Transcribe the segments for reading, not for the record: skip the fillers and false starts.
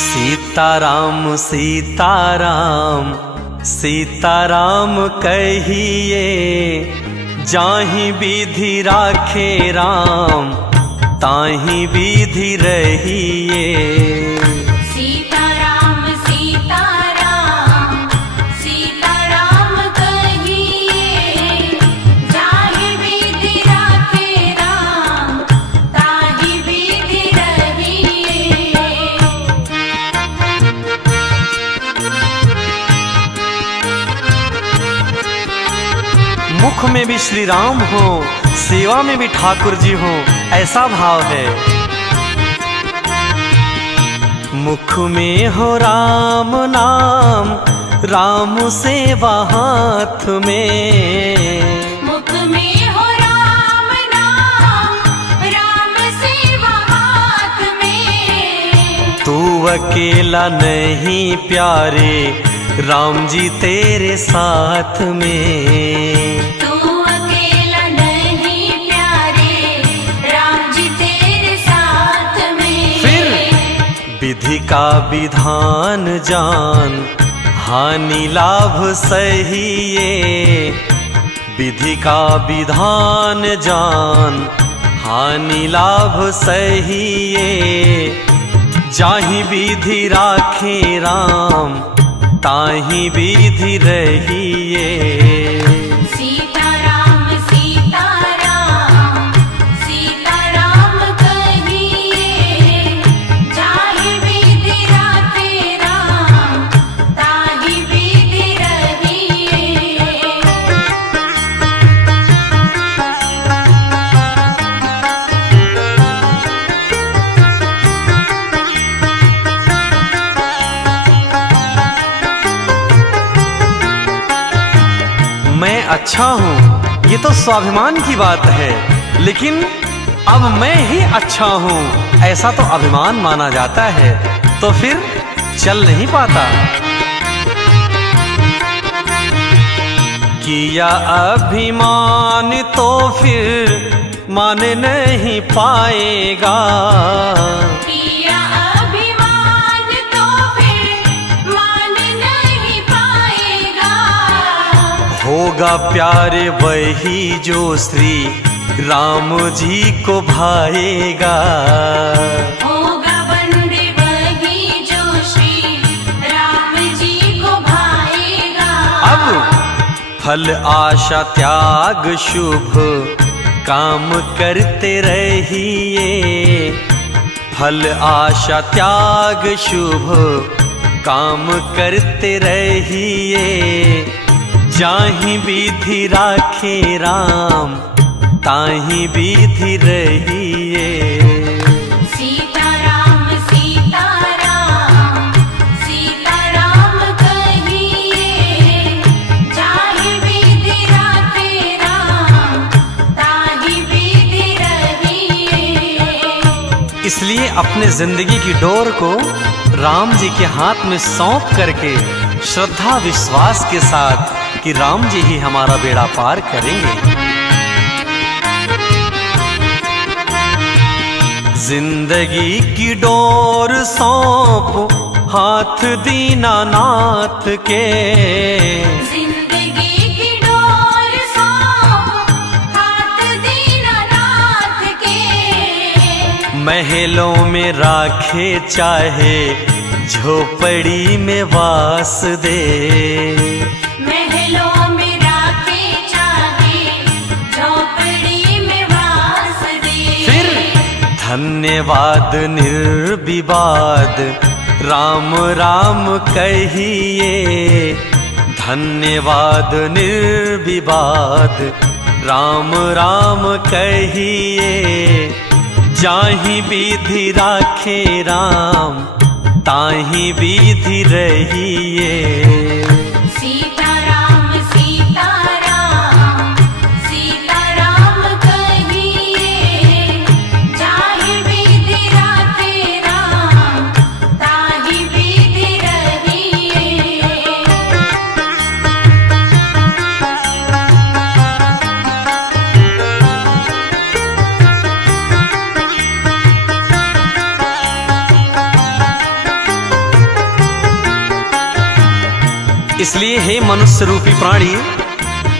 सीताराम सीताराम सीताराम कहिए, जाहि विधि राखे राम ताहि विधि रहिए। सीताराम सीताराम सीताराम कहिए, जाहि विधि राखे राम ताहि विधि रहिए। मुख में भी श्री राम हो, सेवा में भी ठाकुर जी हो, ऐसा भाव है। मुख में हो राम नाम, राम सेवा हाथ में। मुख में हो राम नाम, राम सेवा हाथ में। तू अकेला नहीं प्यारे, राम जी तेरे साथ में। तू अकेला नहीं प्यारे, राम जी तेरे साथ में। फिर विधि का विधान जान, हानि लाभ सहिए। विधि का विधान जान, हानि लाभ सहिए। जाहि विधि राखे राम ताहि विधि रहिए। सीताराम सीताराम सीताराम कहिए, जाहि विधि राखे राम ताहि विधि रहिए। मैं अच्छा हूँ ये तो स्वाभिमान की बात है, लेकिन अब मैं ही अच्छा हूँ ऐसा तो अभिमान माना जाता है, तो फिर चल नहीं पाता। किया अभिमान तो फिर मान नहीं पाएगा। किया अभिमान तो फिर मान नहीं पाएगा। होगा प्यारे वही जो श्री राम जी को भाएगा। होगा बंदे वही जो श्री राम जी को भाएगा। अब फल आशा त्याग शुभ काम करते रहिए। फल आशा त्याग शुभ काम करते रहिए। जाहि विधि राखे राम ताहि विधि रहिए। सीताराम सीताराम सीताराम कहिए, जाहि विधि राखे राम ताहि विधि रहिए। इसलिए अपने जिंदगी की डोर को राम जी के हाथ में सौंप करके श्रद्धा विश्वास के साथ कि राम जी ही हमारा बेड़ा पार करेंगे। जिंदगी की डोर सौंप हाथ दीनानाथ के। जिंदगी की डोर सौंप हाथ दीनानाथ के। महलों में राखे चाहे झोपड़ी में वास दे। महलों में राखे चाहे झोपड़ी में वास दे। फिर धन्यवाद निर्विवाद राम राम कहिए। धन्यवाद निर्विवाद राम राम कहिए। जाहि विधि राखे राम ताहि विधि रहिए। सीताराम सीताराम सीताराम कहिए, जाहि विधि राखे राम ताहि विधि रहिए। इसलिए हे मनुष्य रूपी प्राणी,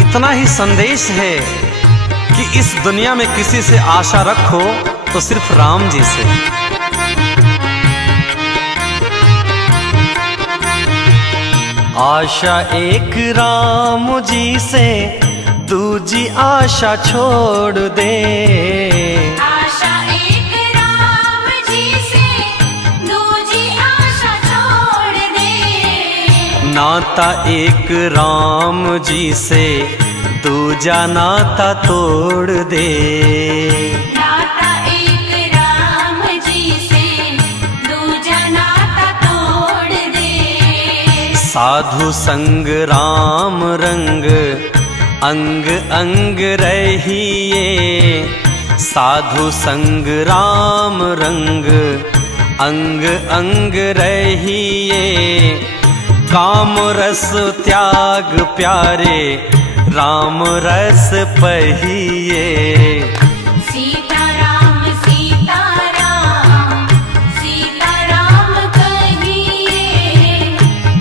इतना ही संदेश है कि इस दुनिया में किसी से आशा रखो तो सिर्फ राम जी से। आशा एक राम जी से, दूजी आशा छोड़ दे। आशा एक राम जी से, दूजी आशा छोड़ दे। नाता एक राम जी से, दूजा नाता तोड़ दे। नाता एक राम जी से, दूजा नाता तोड़ दे। साधु संग राम रंग, अंग अंग रहिए। साधु संग राम रंग, अंग अंग रहिए। काम रस त्याग प्यारे, राम रस पहिए। सीताराम सीताराम, सीताराम कहिए।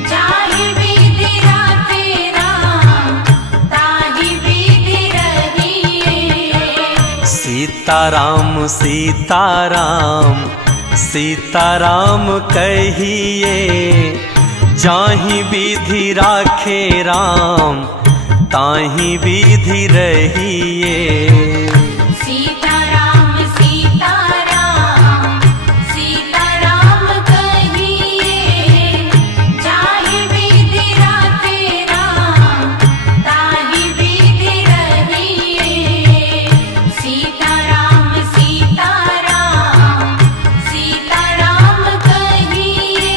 जाहि विधि राखे राम, ताहि विधि रहिए। सीताराम सीताराम, सीताराम कहिए। जाहि विधि राखे राम, ताहि विधि रहिए। सीताराम सीताराम, सीताराम कहिए। जाहि विधि राखे राम, ताहि विधि रहिए। सीताराम सीताराम, सीताराम कहिए।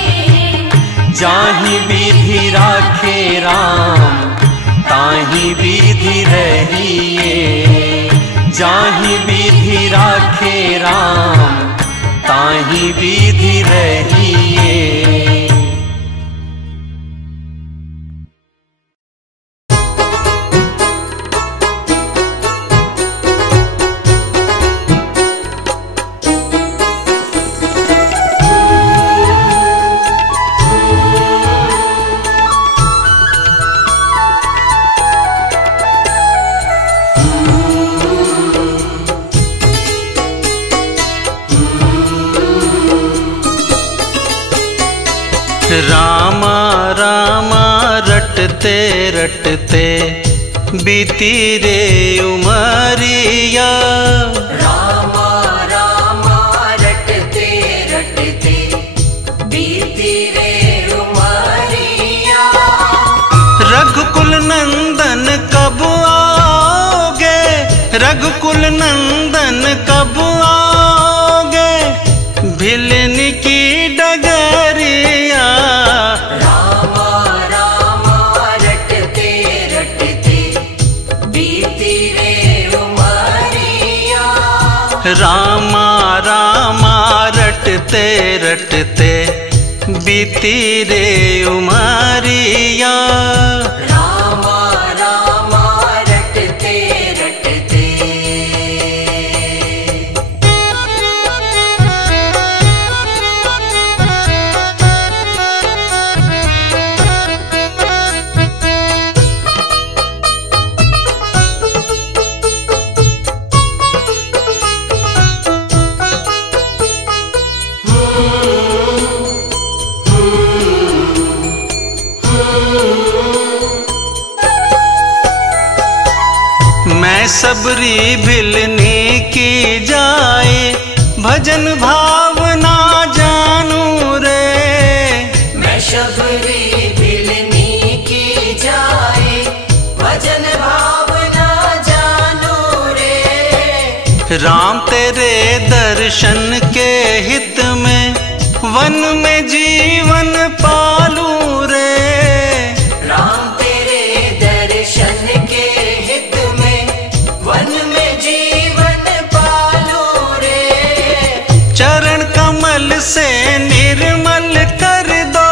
जाहि विधि राखे राम, ताहि विधि रहिए। जाहि विधि राखे राम, ताहि विधि रहिए। रामा रामा रटते रटते, बीती रे उमरिया। रामा रामा रटते रटते, बीती रे उमरिया। रघुकुल नंदन कब आओगे, रघुकुल नंदन कब आओगे। भिलन की डगरिया। रामा रामा रटते रटते, बीती रे उमरिया। रामा रामा रटते रटते, बीती रे उमरिया। रामा रामा रटते रटते। मैं सबरी भिलने की जाए, भजन भावना जानू रे। मैं शबरी भिलनी की जाए, भजन भावना जानू रे। राम तेरे दर्शन के हित में, वन में जीवन पालू रे। राम तेरे दर्शन के हित में, वन में जीवन पालू रे। चरण कमल से निर्मल कर दो,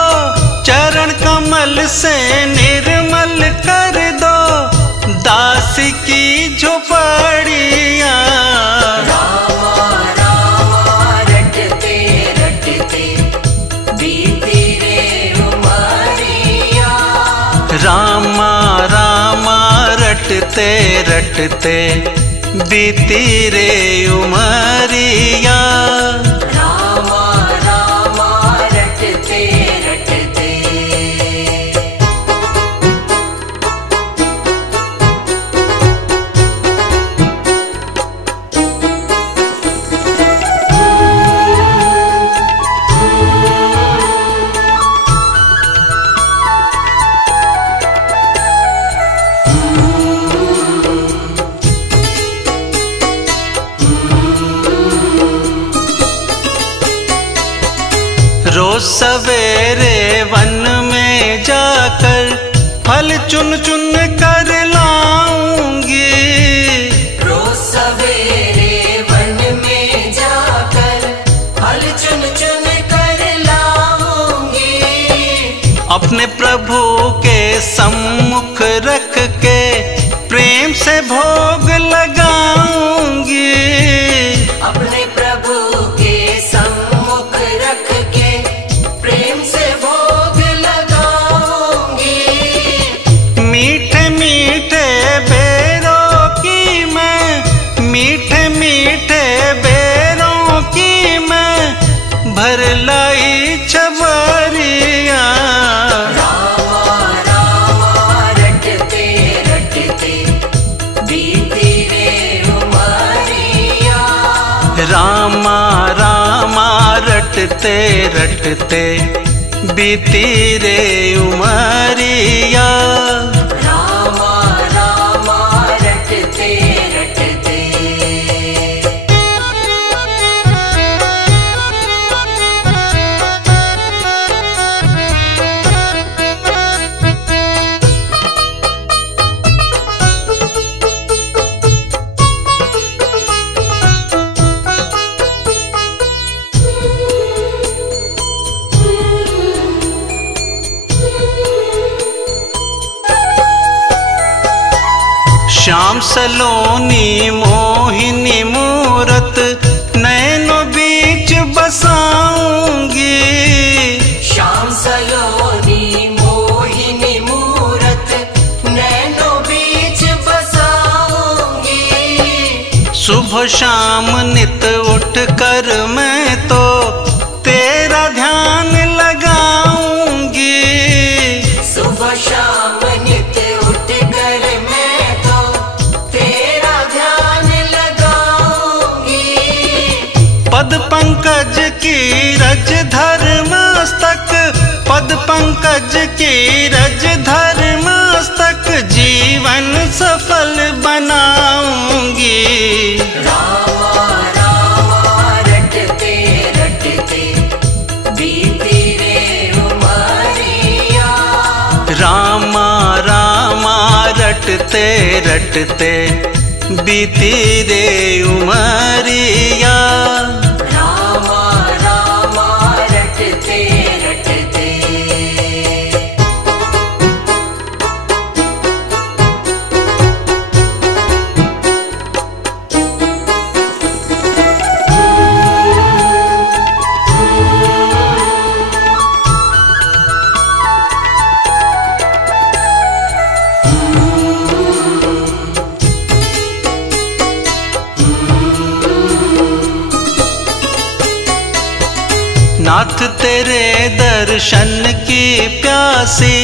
चरण कमल से निर्मल कर दो। दास की झोपड़िया। रामा रामा रटते रटते बीती रे उमरिया। रामा रामा रटते रटते। रोज सवेरे वन में जाकर फल चुन चुन कर लाऊंगी। रोज सवेरे वन में जाकर फल चुन चुन कर लाऊंगी। अपने प्रभु के सम्मुख रख के प्रेम से भोग लगाऊंगी। अपने प्रभु के सम्मुख रख के प्रेम से भोग लगाऊंगी। मीठे मीठे बेरों की मैं, मीठे मीठे बेरों की मैं भर लाई छबरिया। रामा रामा रटते रटते बीती रे उमरिया। रामा रामा रटते रटते बीती रे उमरिया। रामा रामा रटते रटते। श्याम सलोनी मोहिनी मूरत नैनों बीच बसाऊंगी। श्याम सलोनी मोहिनी मूरत नैनों बीच बसाऊंगी। सुबह शाम नित उठ कर मैं तो तेरा ध्यान लगाऊंगी। सुबह शाम नित उठ कर मैं तो तेरा ध्यान लगाऊंगी। पद पंकज की रज धर मस्तक, पद पंकज की रज धर मस्तक जीवन सफल बनाऊंगी। रामा रामा रटते रटते बीती रे उमरिया। रामा रामा रटते रटते बीती रे उमरिया। रामा रामा रटते रटते। नाथ तेरे दर्शन की प्यासी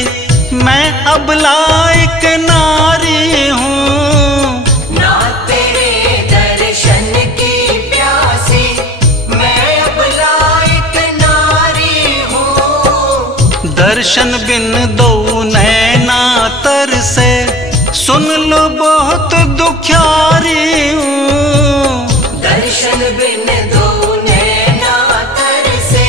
मैं अबला एक नारी हूँ। ना तेरे दर्शन की प्यासी मैं अबला एक नारी हूँ। दर्शन बिन दो नैना तर से सुन लो बहुत दुखियारी हूँ। दर्शन बिन दो नैना तर से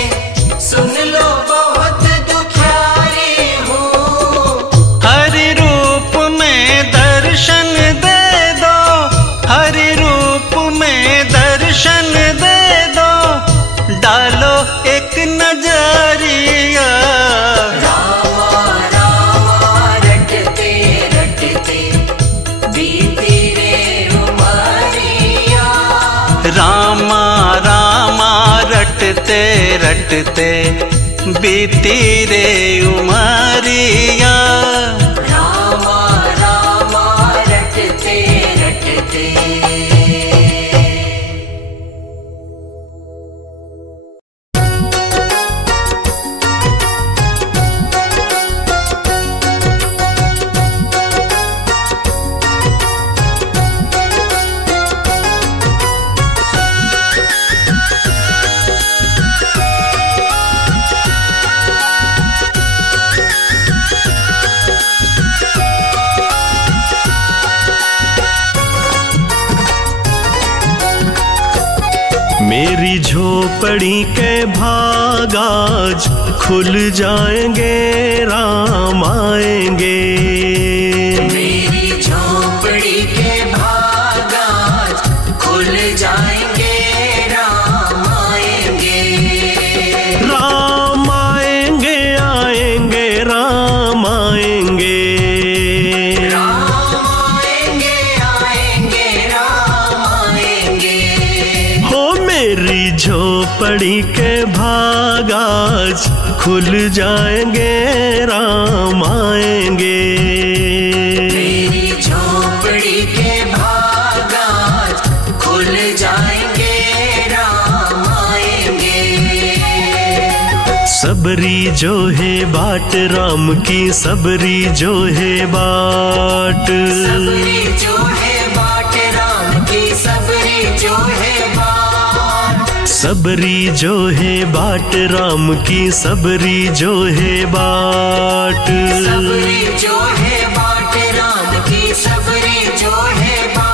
सुन लो बहुत दुखियारी हूँ। हरि रूप में दर्शन दे दो, हरि रूप में दर्शन दे दो, डालो एक नजरिया। रामा रामा रटते रटते बीती रे उमरिया। रामा रामा रटते रटते बीती रे उमरिया। रामा रामा रटते मेरी झोपड़ी के भाग आज खुल जाएंगे, राम आएंगे। मेरी झोपड़ी के भाग आज खुल जाएंगे, राम आएंगे। राम आएंगे, आएंगे, राम आएंगे। राम आएंगे, आएंगे, राम आएंगे। हो मेरी झोपड़ी के भाग आज खुल जाएंगे, राम आएंगे। मेरी झोपड़ी के भाग आज खुल जाएंगे, राम आएंगे। सबरी जो है बाट राम की, सबरी जो है बाट। सबरी जो है बाट राम की, सबरी जो है बाट। सबरी जो है बाट राम की, सबरी जो है बाट। सबरी जो है बाट राम की, सबरी जो है बाट।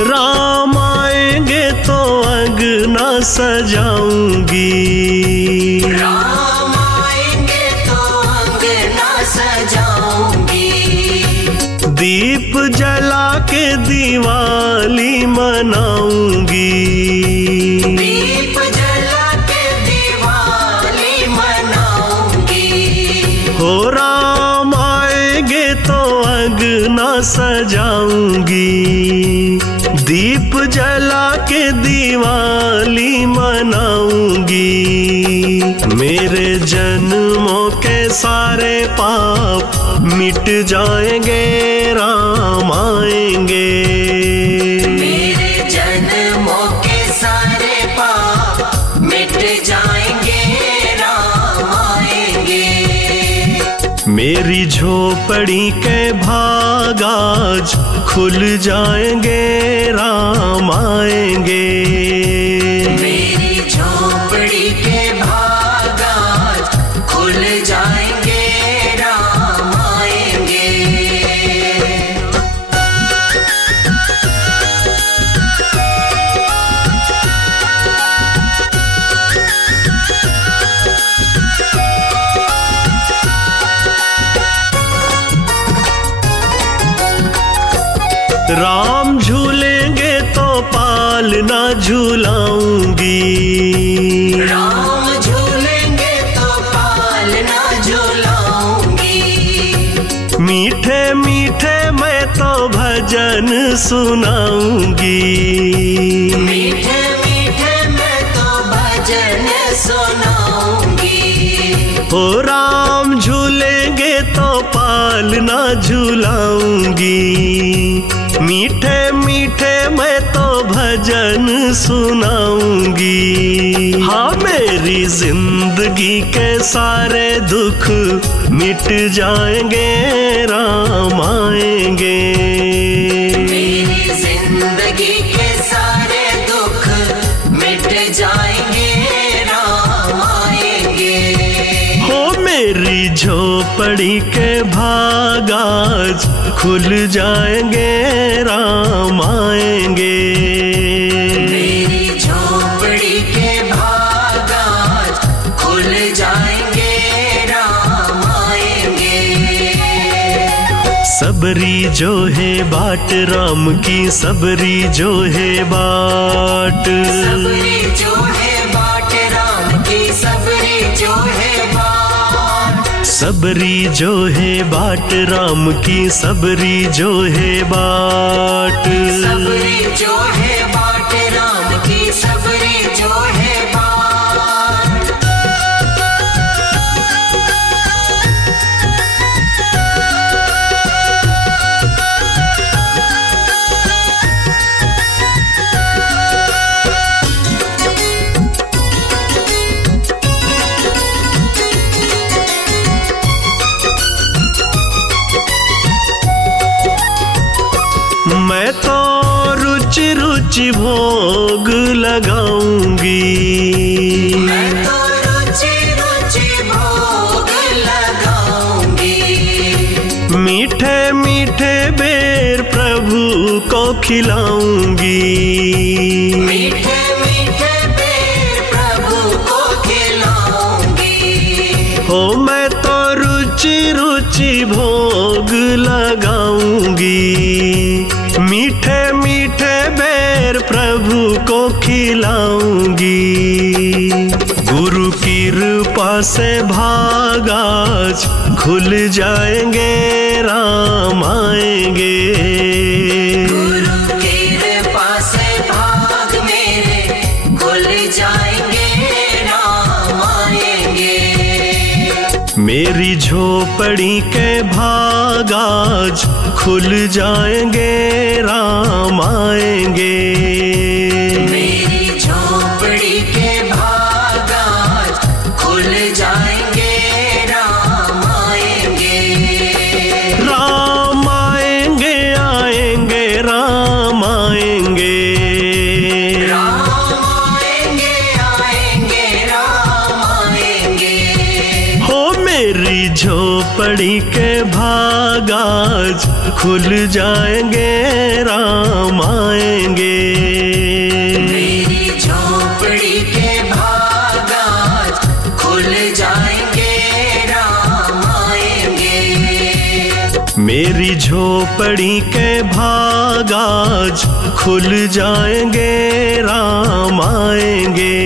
राम आएंगे तो अंगना सजाऊंगी। राम आएंगे तो अंगना सजाऊंगी। दीप जला के दिवाली मनाऊंगी। दीप जला के दिवाली मनाऊंगी। हो राम आएंगे तो अंगना सजाऊंगी। दीप जला के दिवाली मनाऊंगी। मेरे जन्मों के सारे पाप मिट जाएंगे, राम आएंगे। मेरे जन्मों के सारे पाप मिट जाएंगे, राम आएंगे। मेरी झोपड़ी के भाग आज खुल जाएंगे, राम आएंगे। मेरी झोपड़ी के भाग आज खुल जाएंगे, राम आएंगे। राम झूलेंगे तो पालना झूलाऊंगी। राम झूलेंगे तो पालना झूलाऊंगी। मीठे मीठे मैं तो भजन सुनाऊंगी। मीठे मीठे मैं तो भजन सुनाऊंगी। हो राम झूलेंगे तो पालना झूलाऊंगी। मीठे मीठे मैं तो भजन सुनाऊंगी। हाँ मेरी जिंदगी के सारे दुख मिट जाएंगे, राम आएंगे। मेरी जिंदगी के सारे दुख मिट जाएंगे, राम आएंगे। हो मेरी झोपड़ी के भाग आज खुल जाएंगे, राम आएंगे। मेरी झोपड़ी के भाग आज खुल जाएंगे, राम आएंगे। सबरी जो है बाट राम की, सबरी जो है बाट। सबरी जो है बाट राम की, सबरी जो है बाट। सबरी जो है बाट राम की, सबरी जो है बाट। सबरी जो है बाट राम की, सबरी जो है बाट। मैं तो रुचि रुचि भोग लगाऊंगी। मैं तो रुचि रुचि भोग लगाऊंगी। मीठे मीठे बेर प्रभु को खिलाऊंगी। मीठे मीठे बेर प्रभु को खिलाऊंगी। हो मैं तो रुचि रुचि भोग लगाऊंगी। मीठे मीठे बेर प्रभु को खिलाऊंगी। गुरु की कृपा से भाग आज खुल जाएंगे, राम आएंगे। गुरु की कृपा से भाग मेरे खुल जाएंगे, राम आएंगे। मेरी झोपड़ी के भाग आज खुल जाएंगे, राम आएंगे। मेरी झोपड़ी के भाग आज खुल जाएंगे, राम आएंगे। राम आएंगे, आएंगे, राम आएंगे। राम आएंगे, आएंगे, राम आएंगे। हो मेरी झोपड़ी के भाग आज खुल जाएंगे, राम आएंगे। मेरी झोपड़ी के भाग आज खुल जाएंगे, राम आएंगे। मेरी झोपड़ी के भाग आज खुल जाएंगे, राम आएंगे।